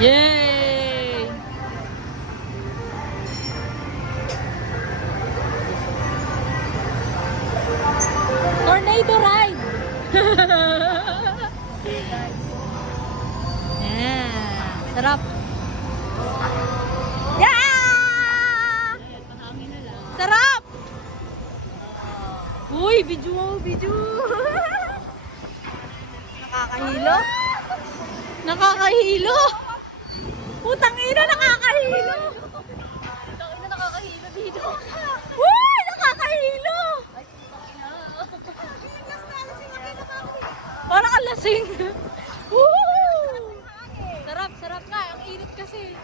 Yay! Tornado ride! Yeah! Sarap! Yeah! Sarap! Uy, video! Nakakahilo! Nakakahilo! Putang ina, nakakahilo! Putang ina, nakakahilo dito. Uy, nakakahilo! Parang ang lasing. Woo! Sarap nga. Ang init kasi.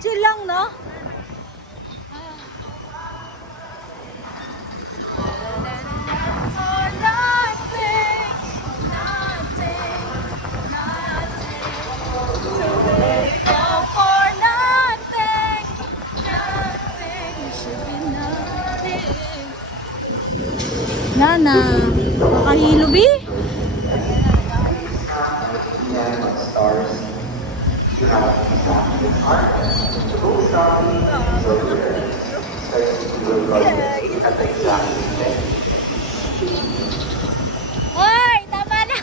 Chill lang, no? Nana, nakahilo, Bi? Hoy, tama na!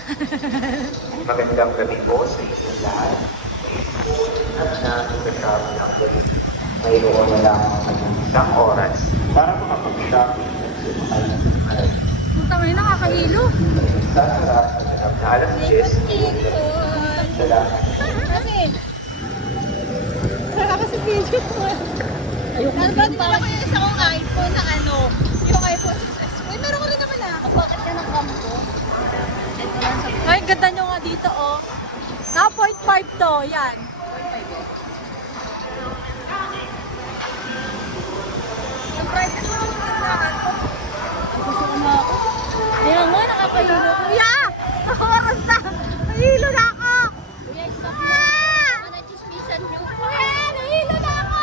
Magandang gabi po sa inyong lahat. At nag-shopping ang gabi. Mayroon na lang ang isang oras para makapag-shopping at sumakay ng maray. Putang ina, nakakahilo. Sasarap sa ganap na alas 10. Salamat. Kasi, kasi video ko. Ayoko na Pwede na ako yung isa kong iPhone na ano, yung iPhone 6S. Uy, meron ko rin naman ah. Bakit ka ng kampo? Ito lang sa Ay, ganda nyo nga dito, oh. Naka 0.5 to, yan. Yung price ko sa akin. Gusto ko na ako. Ayan nga, nakakahilo. Kuya! Oras na! Nahilo na ako! Kuya, stop na. Mga nachismisan nyo. Kuya, nahilo na ako!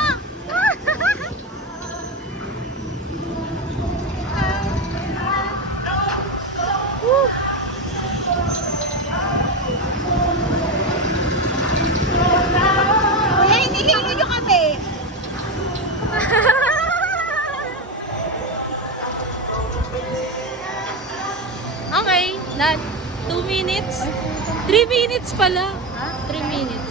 Woo! Kuya, hinihilo nyo kami. Okay, na 2 minutes. 3 minutes pala. Ha? 3 minutes.